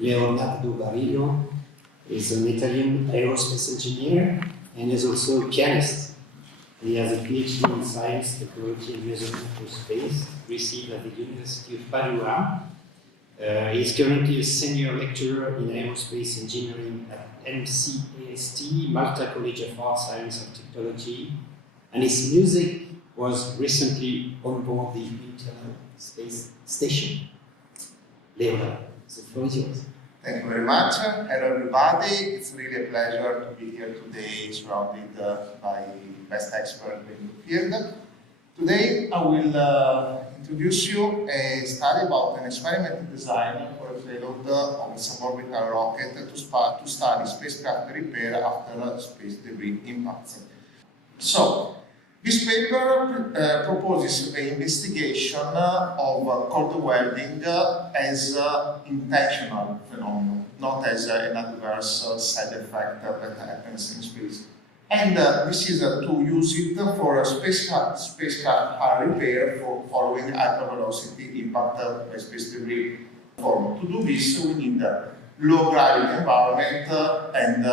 Leonardo Barilaro is an Italian aerospace engineer and is also a pianist. He has a PhD in science, technology, and measurement for space, received at the University of Padova. He is currently a senior lecturer in aerospace engineering at MCAST, Malta College of Art, Science and Technology, and his music was recently on board the International Space Station. Leonardo, the floor is yours. Thank you very much. Hello everybody. It's really a pleasure to be here today, surrounded by best experts in the field. Today I will introduce you a study about an experimental design for a payload of a sub-orbital rocket to study spacecraft repair after space debris impacts. So, this paper proposes an investigation of cold welding as an intentional phenomenon, not as an adverse side effect that happens in space. And this is to use it for spacecraft hull repair following hypervelocity impact by space debris. To do this, we need low gravity environment and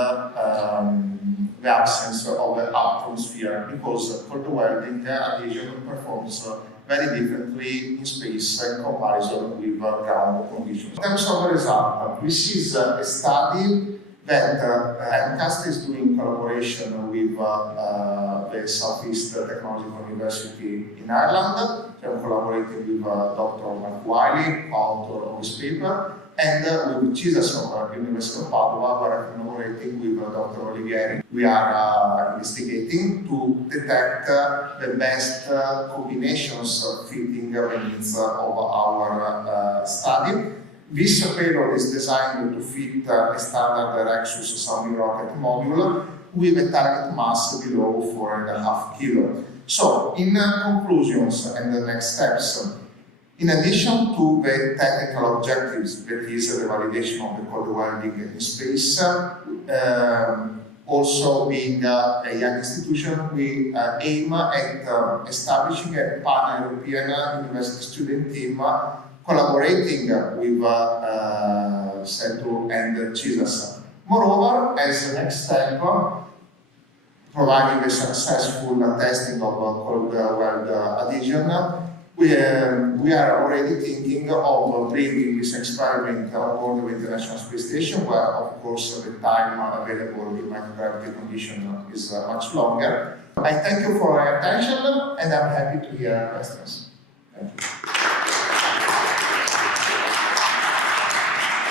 the absence of an atmosphere, because cold welding adhesion performs very differently in space in comparison with ground conditions. In terms of the result, this is a study that MCAST is doing in collaboration with the Southeast Technological University in Ireland. I'm collaborating with Dr. Wylie, author of this paper, and with CISAS of the University of Padova, where I'm collaborating with Dr. Olivieri. We are investigating to detect the best combinations fitting the needs of our study. This payload is designed to fit a standard Rexus sounding rocket module with a target mass below 4.5 kg. So, in conclusions and the next steps, in addition to the technical objectives, that is the validation of the cold welding in space, also being a young institution, we aim at establishing a pan-European university student team collaborating with SETU and CISAS. Moreover, as the next step, providing a successful testing of cold weld adhesion, we are already thinking of bringing this experiment on board the International Space Station, where, of course, the time available in microgravity condition is much longer. I thank you for your attention, and I'm happy to hear questions. Thank you.